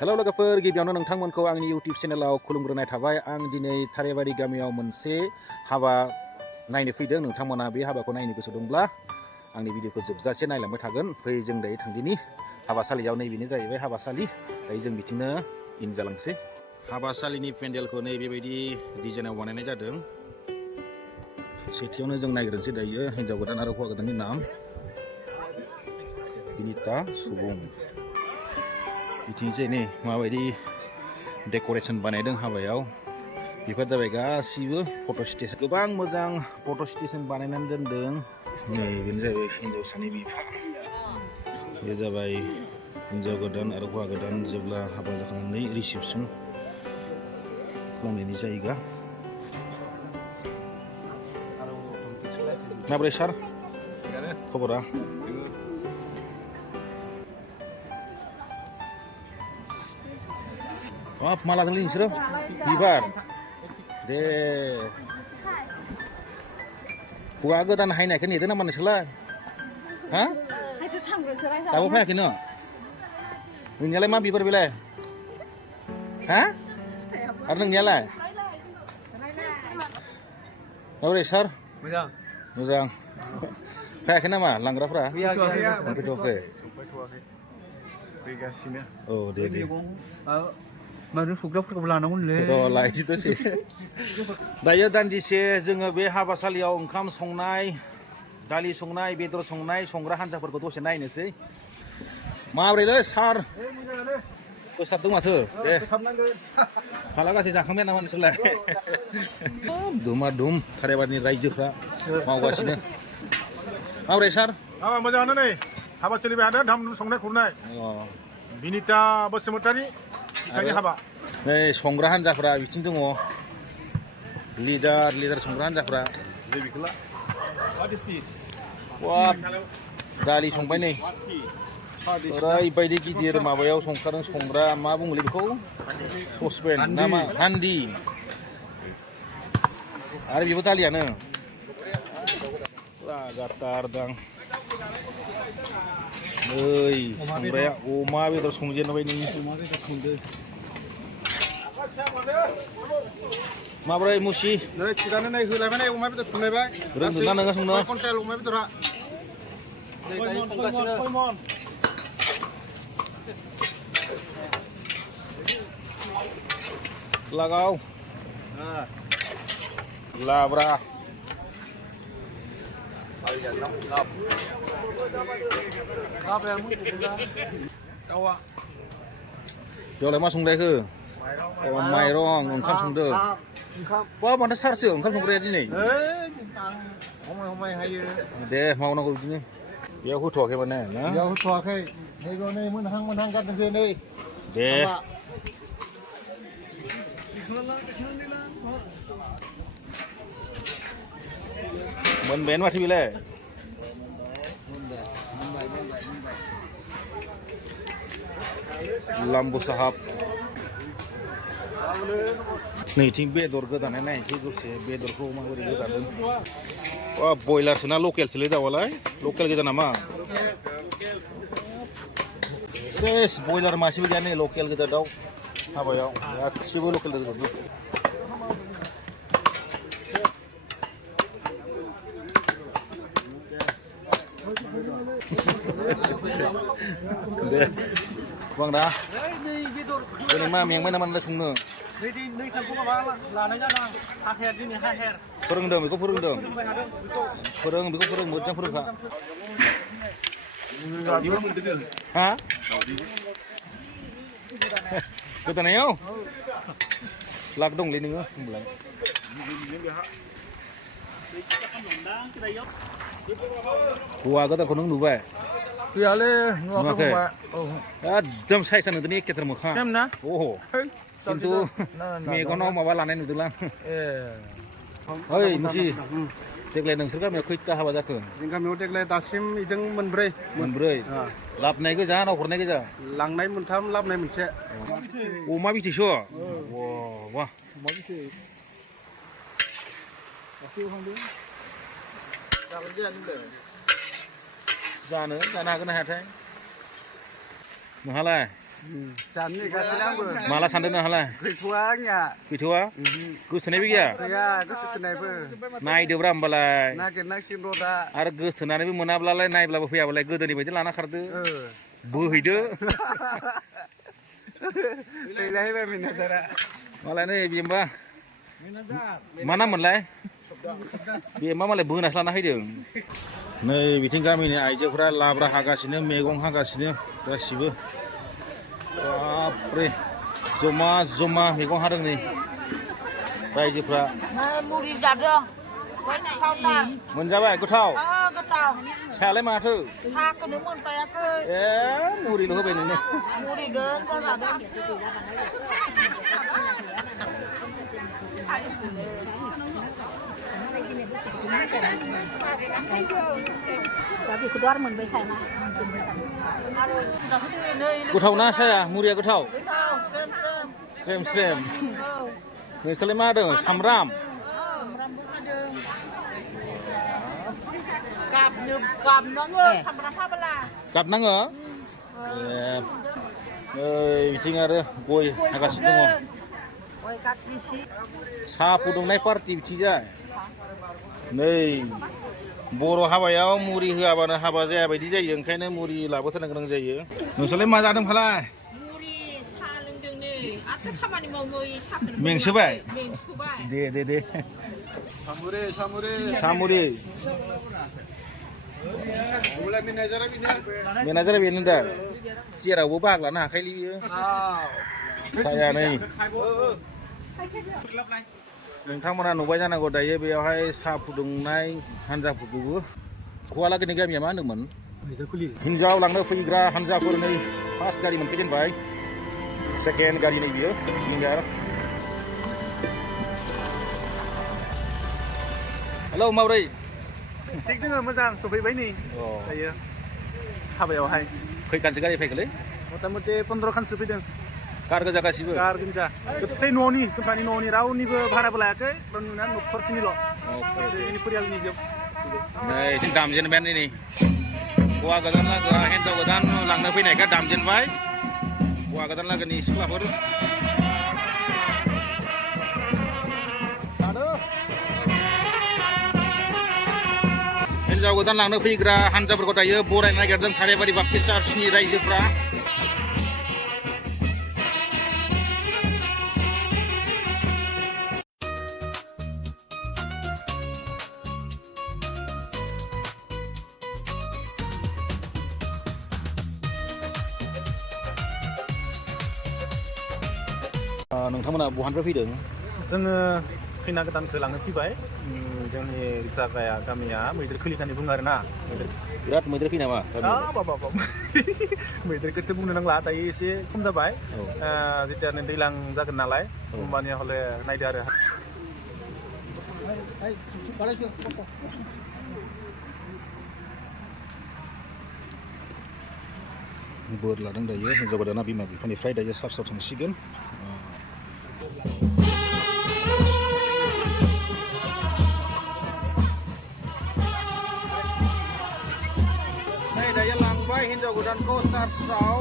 Hello लोगोफोर गिबियावनो नोंथांमोनखौ आंनि इउटिउब चेनेलाव खुलुमग्रोनाय थाबाय। आं दिनै थारेबारि गामियाव मोनसे हाबा नायनो फैदों। नोंथांमोना बे हाबाखौ नायनो गोसो दंब्ला आंनि भिडिअखौ जोबजासे नायलांबाय थागोन। फै जों दायो थांदिनि हाबासालियाव। नैबेनो जाहैबाय हाबासालि। दायो जों बिथिंनो इन जालांसै। हाबासालिनि पेन्डेलखौ नै बेबायदि डिजाइनाव बानायनाय जादों। सेथियावनो जों नायग्रोनोसै दायो हिन्जाव गोदान आरो हौवा गोदाननि नाम बिनिता सुबुं। बिथिंजाय नै माबायदि डेक'रेसन बानायदों हाबायाव। बेफोर जाबाय गासिबो फट' स्टेसन। गोबां मोजां फट' स्टेसन बानायनानै दोनदों। नै बेनो जाबाय हिन्जावसानि बिफा। बे जाबाय हिन्जाव गोदान आरो हौवा गोदान जेब्ला हाबा जाखांनानै रिसिपसन खालामनायनि जायगा। माब्रै सार खबरा? मा लादोंलै नोंसोरो? बिबार दे। हौवा गोदान हायनायखौ नेदों नामा नोंसोरलाय? हा? दाबो फैयाखै न'? नोंनियालाय मा बिबार बेलाय? हा? आरो नोंनियालाय? माबोरै सार? मोजां। मोजां। फैयाखै नामा लांग्राफ्रा? फैथ'वाखै। फैगासिनो। औ दे दे। मानो सुग्राफोरखौबो लानांगौनोलै। लायसै दसे। दायो दान्दिसे जोङो बे हाबासालियाव ओंखाम संनाय, दालि संनाय, बेदर संनाय, संग्रा हान्जाफोरखौ दसे नायनोसै। माब्रैलै सार? फोसाबदों माथो। दे। फाला गासै जाखांबाय नामा नोंसोरलाय? दुमा दुम थारेबारिनि रायजोफ्रा मावगासिनो। माब्रै सार? मोजाङानो नै हाबा सोलिबाय थादों धाम धुम संनाय खुरनाय। बिनिता बसुमतारी बिथांनि हाबा। नै संग्रा हान्जाफ्रा बिथिं दङ। लिडार संग्रा हान्जाफ्रा। दालि संबाय नै। ओरैबायदि गिदिर माबायाव संखादों संग्रा मा बुङोलै बेखौ? ससपेन ना मा? हान्दि। आरो बेबो दालियानो। लागातार दां। नै संग्राया अमा बेदर संजेनबाय नै। माब्रै मुसि? नै थिगानो नै होलायबाय नै अमा बेदर संलायबाय। रोंदोंना नोङो संनो? कुइन्टेल अमा बेदरा। नै दायो संगासिनो। लागाव लाब्रा। बेयावलाय मा संलायखो? माइरं ओंखाम संदों। बा माथो सारसो ओंखाम संग्राया दिनै? हमाय हायो। दे मावनांगौ बिदिनो। बेयाव होथ'वाखै माने ना? बेयाव होथ'वाखै। नैबेयाव नै मोनहां जादोंसै नै। दे। मोनबायानो माथो बेलाय। लाम्बु साहाब। नैथिं बेदर गोदानाय नायनोसै दसे बेदरखौ माबोरै गोदादों। बयलारसो ना लकेलसोलै दाउआलाय? लकेल गोजा नामा? सेस बयलार मासेबो गैया नै लकेल गोजा दाउ हाबायाव गासिबो लकेल गोजाजोब। दे बang dah. Ini mah yang mana mana sungguh. Perang dong, itu perang dong. Perang, itu perang, macam perang kah? Hah? Kita nih yo. Lag dong lini nggak? Bulan. Gua kata konong dubai. Tuyale, ngok apa? Dam saya sana tadi kita termuka. Sem na? Oh, itu megono mau balan ini dulu. Hei, mesti. Deglai nang surga me kuita hawa jaku. Jika me deglai dasim ideng menbrei. Menbrei. Lap naik ke jalan, okur naik ke jalan. Lang naik mentam, lap naik mense. Oh, ma bisa so. Wah, wah. Ma bisa. Masih orang dia. Jalan dia ni deh. Jalan, jalan aku nak hatai. Mahalai. Jangan kasih lampu. Malah santai nah lah. Ritualnya. Gituah. Goस्थोनायबो गैया Ya, kesukaannya. नायदो ब्रा होमबालाय Nakin roda. आरो गोसथोनानैबो मोनाब्लालाय नायब्लाबो फैयाबालाय गोदोनि बायदि लाना खारदो बोहैदो Ilahi minazara. मालाय नै बिम्बा मा नाम मोनलाय बिम्बा मालाय बोनासो लाना फैदों नै बिथिं गामिनि आइजोफोरा लाब्रा हागासिनो मैगं हागासिनो गासिबो बापरे जमा जमा मैगं हादों नै रायजोफ्रा मुरि जादों गोथावथार मोनजाबाय गोथाव गोथाव सायालाय माथो साहाखौनो मोनफायाखै ए मुरिल' होबाय नोंनो मुरि गोजा जादों बेखौथ' आरो मोनबाय थाया गोथाव ना साया मुरिया गोथाव गोथाव स्रेम स्रेम नोंसोरलाय मा होदों सामब्राम गाबनाङो सामब्राम हाबोला गाबनाङो बिथिं आरो गय हागासिनो दङ गय गाखिसि साहा फुदुंनाय पार्टि बिथिंजाय नै बर' हाबायाव मुरि होआबानो हाबा जाया बायदि जायो ओंखायनो मुरि लाबोथारनो गोनां जायो नोंसोरलाय मा जादों फालाय मुरि साहा लोंदों नै आरो खामानि मावै साहा मेंसोबाय मेंसोबाय दे सामुरि मेनाजारा बेनो दा जेरावबो बाहागो लानो हाखायोलै बियो साया नै नोंथांमोना नुबाय जानांगौ दायो बेयावहाय साहा फुदुंनाय हान्जाफोरखौबो खवालागैनि गामिया मा होनदोंमोन हिन्जाव लांनो फैग्रा हान्जाफोर नै फार्स्ट गारि मोनफैजेनबाय सेकेन्ड गारि नै बियो विंगार हेलौ माब्रै थिग दोङो मोजां सफैबाय नै दायो हाबायावहाय खैखानसो गारि फैगोलै मथा मथि 15 खानसो फैदों कार गोजा गासिबो कार गोजा गथै न'नि जोंहानि न'नि रावनिबो भाराबो लायाखै नुना न'खरसेनिल' जोंनि परियालनि जोब नै जों दामजेनबाय नै हौवा गोदान लागोआ हिन्जाव गोदान लांनो फैनायखाय दामजेनबाय हौवा गोदान लागोनि सिख्लाफोर हिन्जाव गोदान लांनो फैग्रा हान्जाफोरखौ दायो बरायनो नागिरदों थाराइबारि बापटिस्ट चार्चनि रायजोफ्रा नोंथांमोना बहानिफ्राय फैदों जोङो खैना गोदानखौ लांनो फैबाय जोंनि जायगाया गामिया मैदेर खोलि होननानै बुङो आरोना बिराद मैदेर फैयो नामा बाबा मैदेरखौथ' बुंनो नांला दायो एसे खम जाबाय जेथिया दैज्लां जागोन नालाय होमबानिया हले नायदो आरो बोर लादों दायो हिन्जाव गोदाना बिमा बिफानिफ्राय दायो चार्चआव थांसिगोन दायो लांबाय हिन्जाव गोदानखौ चार्चआव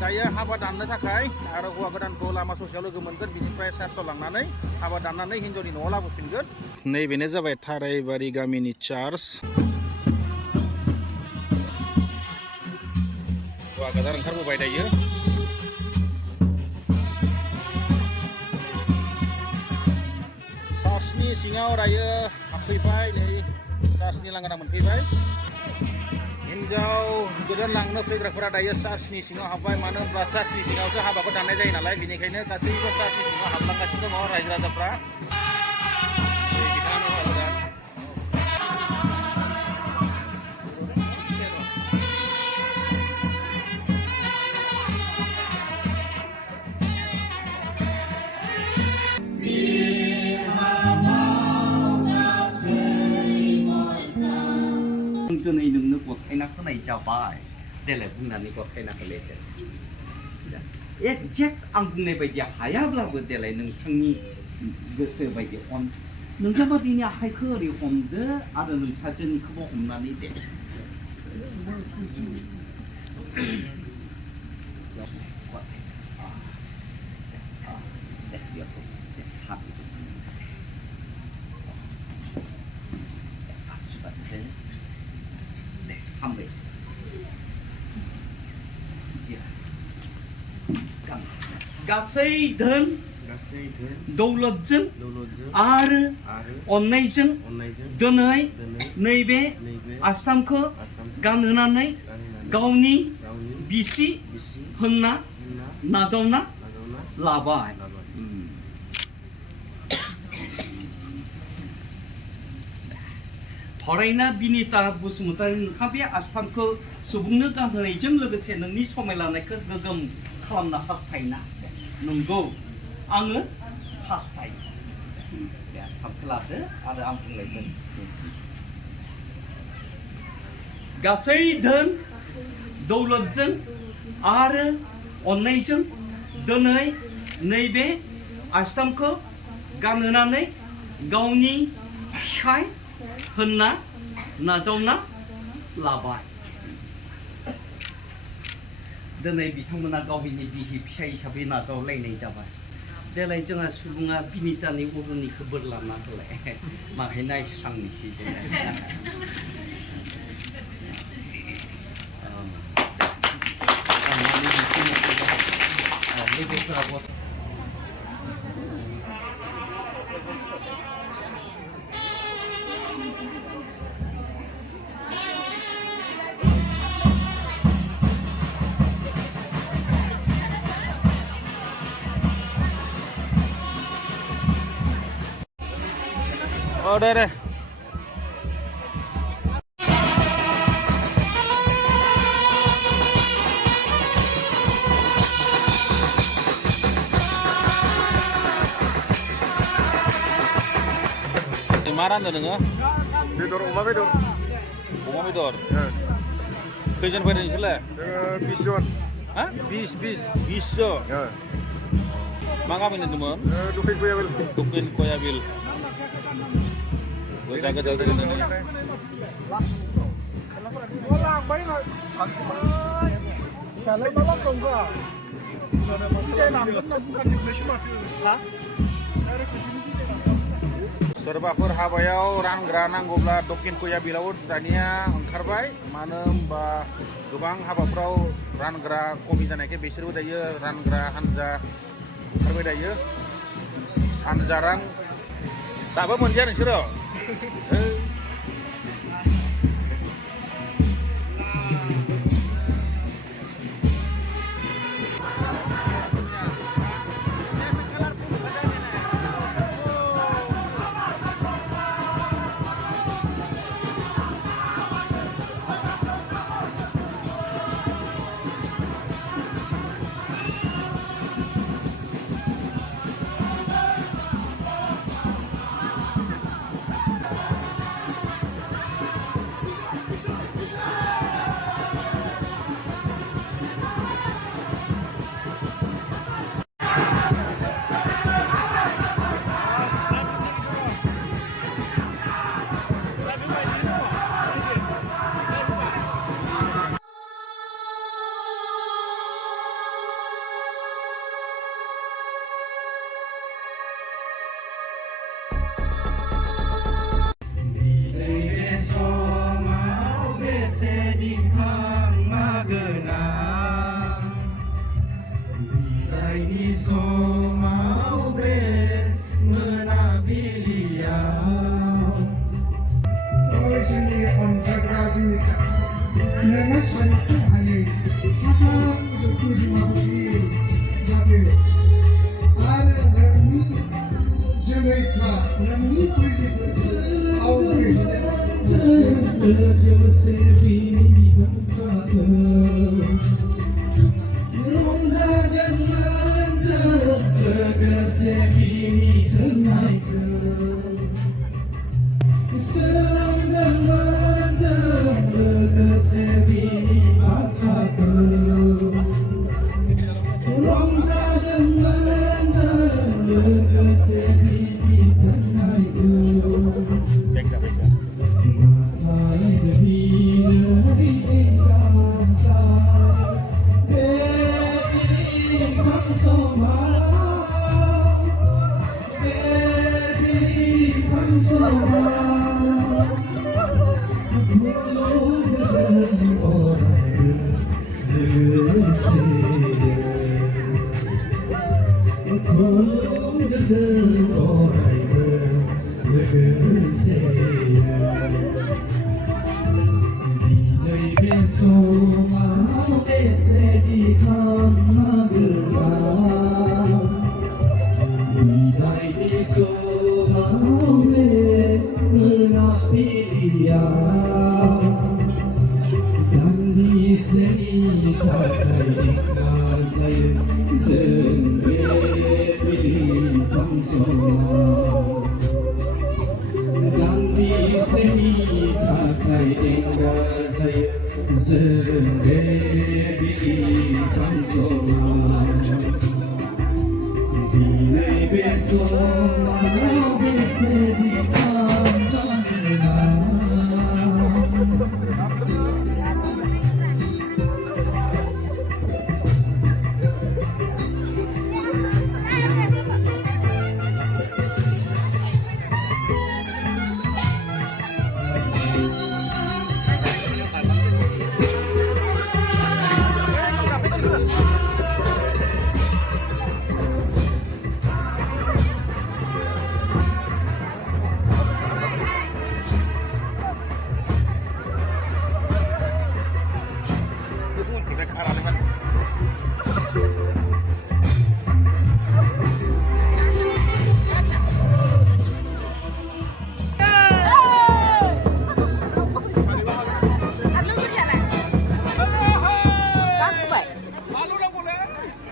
दायो हाबा दाननो थाखाय आरो हौवा गोदानखौ लामा ससेयाव लोगो मोनगोन बिनिफ्राय चार्चआव लांनानै हाबा दाननानै हिन्जावनि न'आव लाबोफिनगोन नैबेनो जाबाय थाराइबारि गामिनि चार्च हौवा गोदान ओंखारबोबाय दायो चार्चनि सिङाव दायो हाबफैबाय नै चार्चनि लांगोना मोनफैबाय हिन्जाव गोदान लांनो फैग्राफोरा दायो चार्चनि सिङाव हाबबाय मानो होनब्ला चार्चनि सिङावसो हाबाखौ दाननाय जायो नालाय बेनिखायनो गासैबो चार्चनि सिङाव हाबलांगासिनो दङ रायजो राजाफ्रा दिनै नोंनो गथायना होनाय जाबाय देलाय बुंनानै गथायना होलाय एक्जेक्ट आं बुंनाय बायदि हायाब्लाबो देलाय नोंथांनि गोसो बायदि नोंथाङा दिनै आखाइखौ ओरै हमदो आरो नोंसाजोनिखौबो हमनानै दे गासै धोन गासै धोन दौलतजों दौलतजों आरो आरो अननायजों अननायजों दिनै दिनै नैबे नैबे आसामखौ आसामखौ गानहोनानै गानहोनानै गावनि गावनि बिसि बिसि होनना होनना नाजावना नाजावना लाबाय लाबाय फरायना बिनिता बसुमतारी नोंहा बे आसामखौ सुबुंनो गानहोनायजों लोगोसे नोंनि समायलानायखौ गोगोम खालामनो हास्थायना नंगौ आङो हास्थायो बे आसामखौ लादो आरो आं बुंलायगोन गासै धोन दौलतजों आरो अननायजों दिनै नैबे आसामखौ गानहोनानै गावनि फिसाय होनना नाजावना लाबाय दिनै बिथांमोना गावनि बिहि फिसाय हिसाबै नाजावलायनाय जाबाय देलाय जोंहा सुबुङा बिनितानि अरुनिखौ बोरलाना होलाय माहाय नायस्रांनोसै जोङो लोगोफोरा Oh, deh. Mana anda dengar? बेदर अमा बेदर Bunga bedor. Kejan pada ni sila. 20 जन Hah? 20 Bisa. Mangga mana tu mah? दुखै गयाबेल Tukin koya bil. Gua jaga jaga ni. Sorbapur habayau rangra nanggobla dokin koya bilaut dania ओंखारबाय मानो होनबा गोबां हाबाफ्राव रानग्रा कमि जानायखाय बिसोरबो दायो रानग्रा हानजा ओंखारबाय दायो सानजारां दाबो मोनजाया नोंसोरो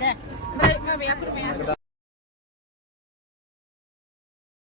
Deh, mereka ya.